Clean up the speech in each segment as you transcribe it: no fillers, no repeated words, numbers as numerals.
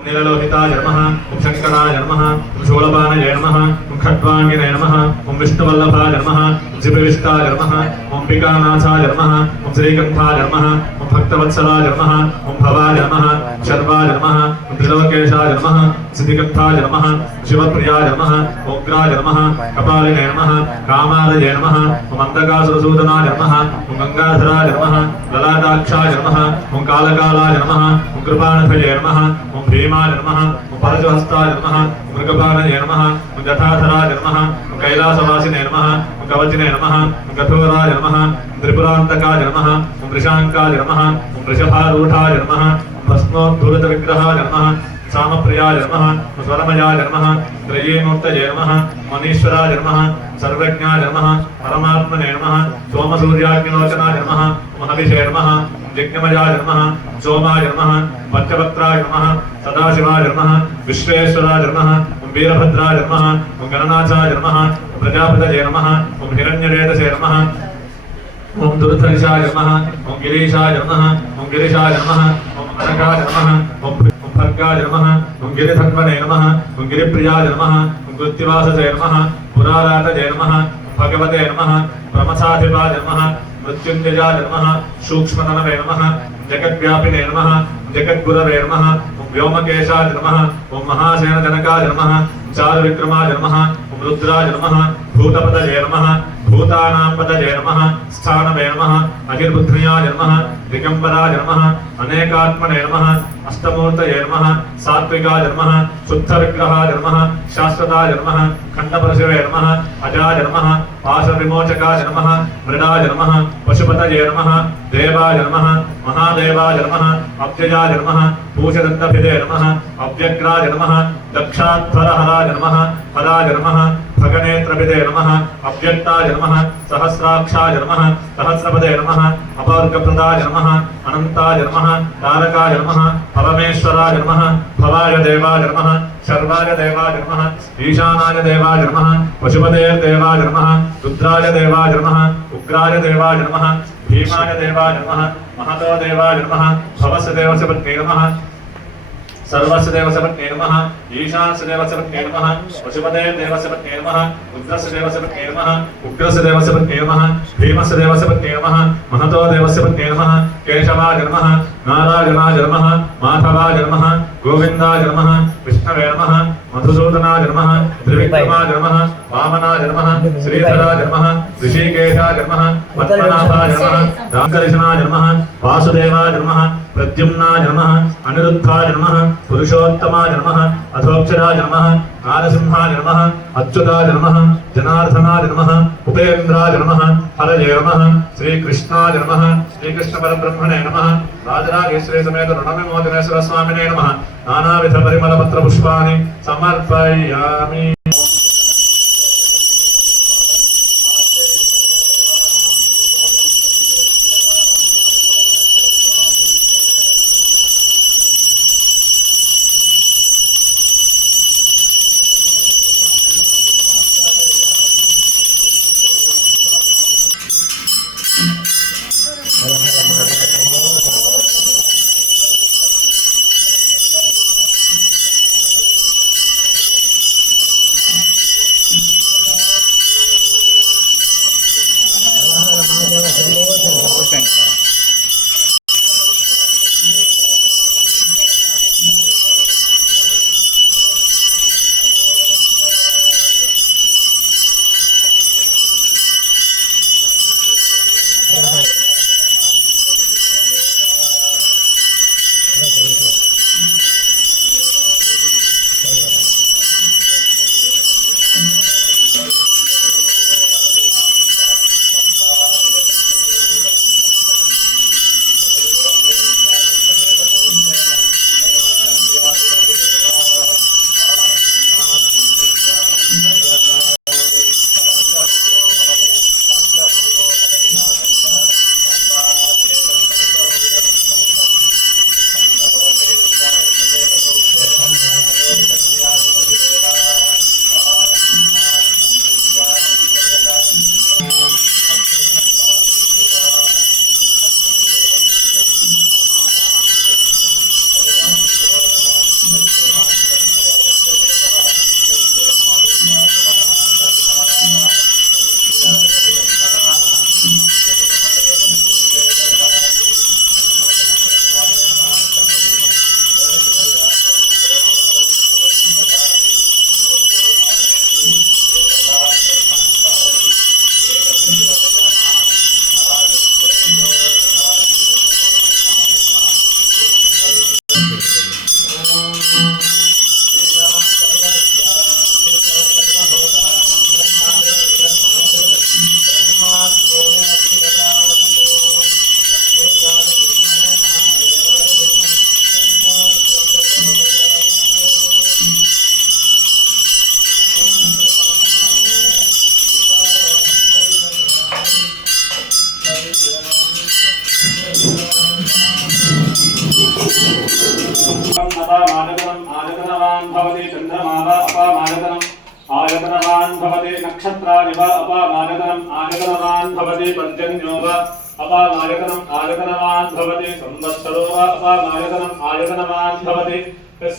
ओम नीललोहिताय नमः ओम शंकराय नमः ओम शूलपाणये नमः ओम खड्वांगिने नमः ओम विष्णुवल्लभाय नमः ओम शिवविष्टाय नमः ओम अंबिकानाथाय नमः ओम श्रीकंठाय नमः ओम भक्तवत्सलाय नमः ओम भवाय नमः शर्वाय नमः ओम त्रिलोकेशाय नमः सिद्धिकंठाय नमः शिवप्रियाय नमः उग्राय नमः कपालिने नमः कामालये नमः ओम अंधकासुरसूदनाय नमः ओम गंगाधराय नमः ललाटाक्षाय नमः ओम कालकालाय नमः ओम कृपानिधये नमः ओम भीमाय नमः ओम परशुहस्ताय नमः ओम मृगपाणये नमः ओम जटाधराय नमः ओम कैलासवासिने नमः ओम कवचिने नमः ओम कठोराय नमः ओम त्रिपुरान्तकाय नमः ओम वृषांकाय नमः ओम वृषभारूढाय नमः ओम भस्मोद्धूलितविग्रहाय नमः सामप्रियाय नमः स्वरमयाय नमः त्रयीमूर्तये नमः मनीश्वराय नमः सर्वज्ञाय नमः परमात्मने नमः सोमसूर्याग्निलोचनाय नमः महविषे नमः यज्ञमयाय नमः सोमाय नमः पंचवक्त्राय नमः सदाशिवाय नमः विश्वेश्वराय नमः वीरभद्राय नमः गणनाथाय नमः प्रजापतये नमः हिरण्यरेतसे नमः ओम दुर्धर्षाय नमः ओम गिरीशाय नमः ओम गिरीशाय नमः ओम अनगाय नमः ओम भर्गाय नमः ओम गिरिधन्वने नमः ओम गिरिप्रियाय नमः ओम कृत्तिवाससे नमः पुरारातये नमः भगवते नमः प्रमथाधिपाय नमः मृत्युंजयाय नमः सूक्ष्मतनवे नमः जगद्व्यापिने नमः जगद्गुरवे नमः ओम व्योमकेशाय नमः ओम महासेनजनकाय नमः चारुविक्रमाय नमः ओम रुद्राय नमः भूतपतये नमः भूतानां पतये नमः स्थानवे नमः अखिलबुद्धियाय नमः दिगंबराय नमः अनेकात्मने नमः अष्टमूर्तये नमः सात्विकाय नमः शुद्धविग्रहाय नमः शाश्वताय नमः खंडपरशिवे नमः अजाय नमः पाशविमोचकाय नमः मृडाय नमः पशुपतये नमः देवाय नमः महादेवाय नमः अव्ययाय नमः पूषदन्तभिदे नमः अव्यग्राय नमः दक्षाध्वरहराय नमः हराय नमः भगनेत्रभिदे नमः अव्यक्ताय नमः सहस्राक्षाय नमः सहस्रपदे नमः अपवर्गप्रदाय नमः अनंताय नमः तारकाय नमः परमेश्वराय नमः भवाय देवाय नमः शर्वाय देवाय नमः ईशानाय देवाय नमः पशुपते देवाय नमः रुद्राय देवाय नमः उग्राय देवाय नमः भीमाय देवाय नमः महतो देवाय नमः भवस्य देवस्य पत्नी नमः सर्वस्य देवस्य पत्नी नमः ईशानस्य देवस्य पत्नी नमः पशुपते देवस्य पत्नी नमः रुद्रस्य देवस्य पत्नी नमः उग्रस्य देवस्य पत्नी नमः भीमस्य देवस्य पत्नी नमः महतो देवस्य पत्नी नमः केशवाय नमः नारायणाय नमः माधवाय नमः गोविन्दाय नमः विष्णवे नमः मधुसूदनाय नमः त्रिविक्रमाय नमः वामनाय नमः श्रीधराय नमः ऋषिकेशाय नमः पद्मनाभाय नमः रामकृष्णाय नमः वासुदेवाय नमः प्रद्युम्नाय नमः अनिरुद्धाय नमः पुरुषोत्तमाय नमः अथोक्षराय नमः नारसिंहाय नमः अच्युताय नमः जनार्दनाय नमः उपेन्द्राय नमः हरये नमः श्रीकृष्णाय नमः श्रीकृष्णपरब्रह्मणे नमः राजराजेश्वरी समेत ऋणविमोचनेश्वर स्वामिने नमः नानाविध परिमलपत्र पुष्पाणि समर्पयामि। नक्षत्रवान् भवति चन्द्रमा वा अपामायतनम् आयतनवान् भवति नक्षत्राणि वा अपामायतनम् आयतनवान् भवति पर्जन्यो वा अपामायतनम् आयतनवान् भवति संवत्सरो वा अपामायतनम् आयतनवान् भवति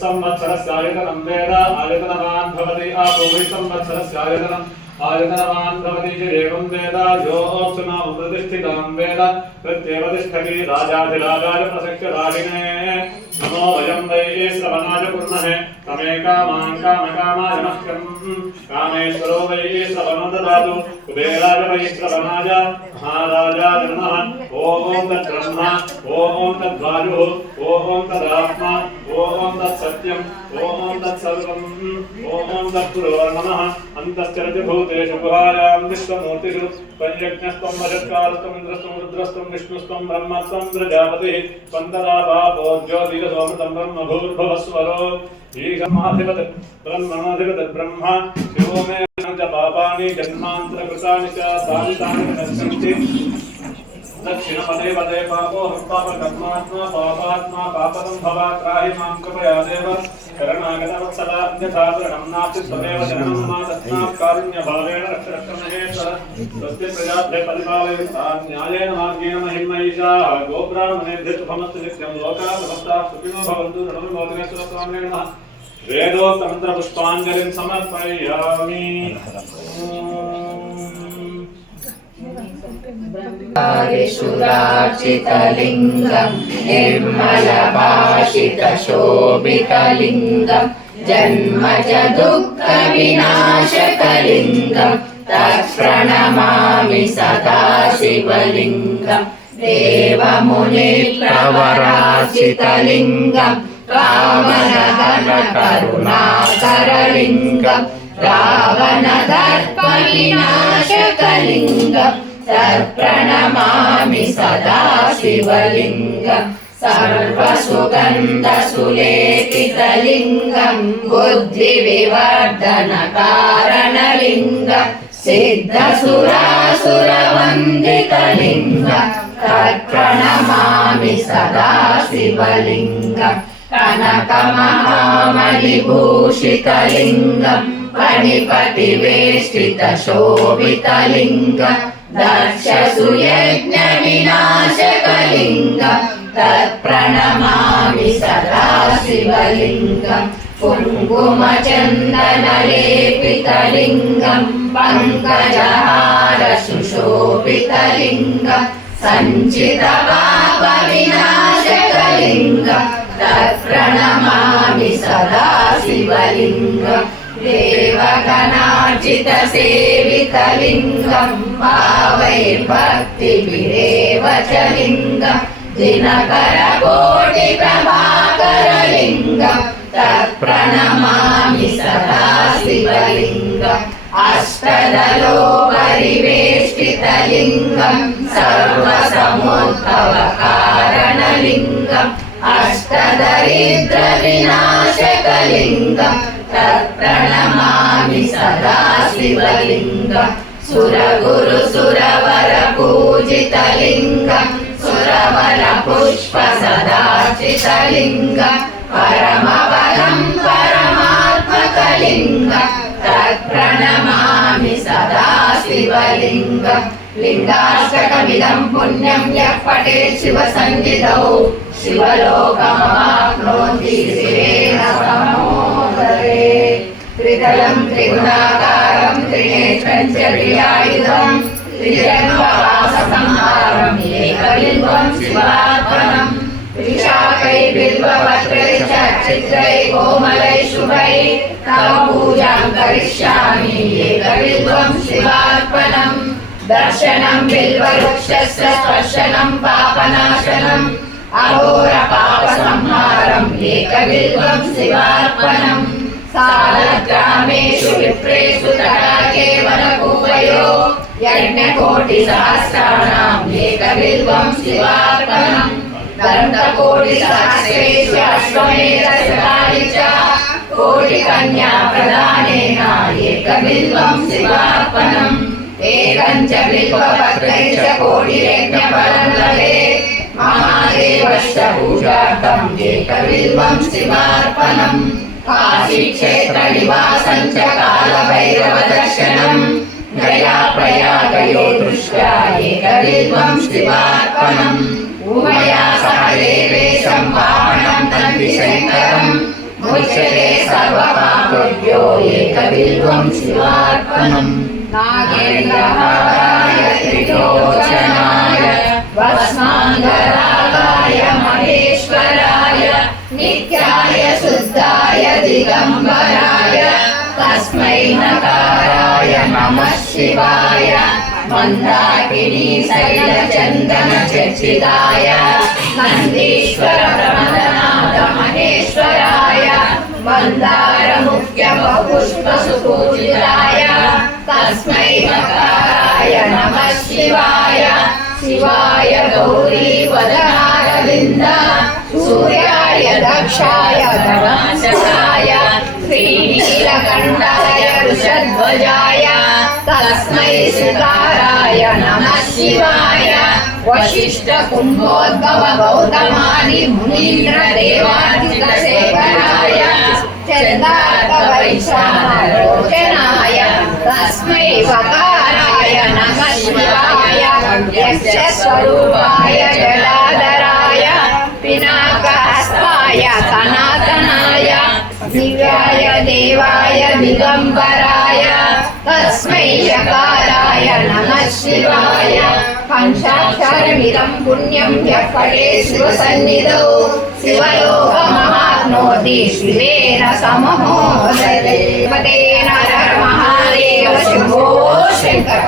संवत्सरस्य आयतनं वेद आयतनवान् भवति आपो वै संवत्सरस्य आयतनम् आयतनवान् भवति एवं वेद यो ओप्सुनाम प्रतिष्ठितं वेद प्रत्येव तिष्ठति राजाधिराजाय प्रसख्य राजिने नमो वयं वै श्रवणाय कुर्महे तमे कामान् कामकामाय मह्यं कामेश्वरो वै श्रवणो ददातु कुबेराय वै श्रवणाय महाराजाय नमः ॐ तद्ब्रह्म ॐ तद्वायुः ॐ तदात्मा ॐ तत्सत्यम् ॐ तत्सर्वम् ॐ तत्पुरोर्नमः अन्तश्चरति भूतेषु गुहायां विश्वमूर्तिषु त्वयज्ञस्त्वं वषट्कारस्त्वम् इन्द्रस्त्वं रुद्रस्त्वं विष्णुस्त्वं ब्रह्मस्त्वं प्रजापतिः त्वन्तरापापो ज्योतिरसोऽमृतं ब्रह्म भूर्भुवस्वरो ईशमाधिपत् ब्रह्मणाधिपत् ब्रह्म शिवो मे च पापानि जन्मान्तरकृतानि च साधितानि नश्यन्ति दक्षिणपदे पदे पापो पापकर्मात्मा पापात्मा पापदं भवा त्राहि मां कृपया देव शरणागतवत्सला अन्यथा शरणं नास्ति त्वमेव शरणं मा तस्मात् कारुण्यभावेन रक्ष महेश्वर स्वस्ति प्रजाभ्यः परिपालयन्तां न्यायेन मार्गेण महिमैषाः गोब्राह्मणेभ्यः शुभमस्तु नित्यं लोकाः समस्ताः सुखिनो भवन्तु रणविमोचनेश्वरस्वामिने नमः वेदोक्तमन्त्रपुष्पाञ्जलिं समर्पयामि सुरार्चितलिङ्गं निर्मलभाषितशोभितलिङ्गं जन्मज दुःखविनाशकलिङ्गं तत्प्रणमामि सदा शिवलिङ्गं देवमुनिप्रवरार्चितलिङ्गं कामनकरुणाकरलिङ्गं रावणदर्पविनाशकलिङ्गं तत्प्रणमामि सदा शिवलिङ्गं सर्वसुगन्धसुलेपितलिङ्गं बुद्धिविवर्धनकारणलिङ्गं सिद्धसुरासुरवन्दितलिङ्गं तत्प्रणमामि सदा शिवलिङ्गं कनकमहामणिभूषितलिङ्गं फणिपतिवेष्टितशोभितलिङ्गं दक्षसुयज्ञविनाशकलिङ्गं तत्प्रणमामि सदा शिवलिङ्गं कुङ्कुमचन्दनलेपितलिङ्गं पङ्कजहारसुशोभितलिङ्गं सञ्चितपापविनाशकलिङ्गं तत्प्रणमामि सदा शिवलिङ्गं देवगणार्चितसेवितलिङ्गं भावैर्भक्तिभिरेव च लिङ्गं दिनकरकोटिप्रभाकरलिङ्गं तत्प्रणमामि सदा शिवलिङ्गम् अष्टदलोपरिवेष्टितलिङ्गं सर्वसमुद्भवकारणलिङ्गम् अष्टदरिद्रविनाशकलिङ्गं तत्प्रणमामि सदा शिवलिङ्गं सुरगुरुसुरवरपूजितलिङ्गं सुरवरपुष्पसदार्चितलिङ्गं परमपदं परमात्मकलिङ्गं तत्प्रणमामि सदा शिवलिङ्गं लिङ्गाष्टकमिदं पुण्यं यः पठेत् शिवसन्निधौ शिवलोकमाप्नोति शिवेन समोदरे त्रिदलं त्रिगुणाकारं त्रिनेत्रं च त्रियायुधं त्रिजन्मवाससंहारं एकबिल्वं शिवार्पणं त्रिशाकैर्बिल्वपत्रैः च चित्रैः कोमलैः शुभैः तव पूजां करिष्यामि एकबिल्वं शिवार्पणं दर्शनं बिल्ववृक्षस्य स्पर्शनं पापनाशनम् अघोरपापसंहारम् एकबिल्वं शिवार्पणम् सालग्रामेषु विप्रेषु तडागे वनकूपयो यज्ञकोटिसहस्राणाम् एकबिल्वं शिवार्पणम् दन्तकोटिसहस्रेषु अश्वमेधशतानि च कोटिकन्या प्रदानेन एकबिल्वं शिवार्पणम् एकं च बिल्वपत्रं च कोटियज्ञफलं लभेत् महादेवस्य पूजार्थम् एकबिल्वं शिवार्पणम् काशीक्षेत्रनिवासं च कालभैरवदर्शनम् गया प्रयागयो दृष्ट्वा एकबिल्वं शिवार्पणम् उमया सह देवेशं वाहनं नन्दिशङ्करम् मुच्यते सर्वपापेभ्यो एकबिल्वं शिवार्पणम् नागेन्द्रहाराय त्रिलोचनाय भस्माङ्गरागाय महेश्वराय नित्याय शुद्धाय दिगम्बराय तस्मै नकाराय नमः शिवाय मन्दाकिनी शैलचन्दन चर्चिताय नन्दीश्वर प्रमदनाथ महेश्वराय मन्दार मुख्य पुष्पसुपूजिताय तस्मै नकाराय नमः शिवाय शिवाय गौरी वदनारविन्द सूर्याय दक्षाय धनाशकाय श्रीनीलकण्ठाय वृषध्वजाय तस्मै सुताराय नमः शिवाय वशिष्ठ कुम्भोद्भव गौतमादि मुनीन्द्र देवादिकशेखराय चन्दार्क वैशालोचनाय तस्मै वकाराय नमः शिवाय यक्षस्वरूपाय जलाधराय पिनाकहस्ताय सनातनाय दिव्याय देवाय दिगम्बराय तस्मै यकाराय नमः शिवाय पञ्चाक्षरमिदं पुण्यं यः पठेत् शिवसन्निधौ शिवलोकमहाप्नोति शिवेन समहो भजते नर महादेव शम्भो शङ्कर।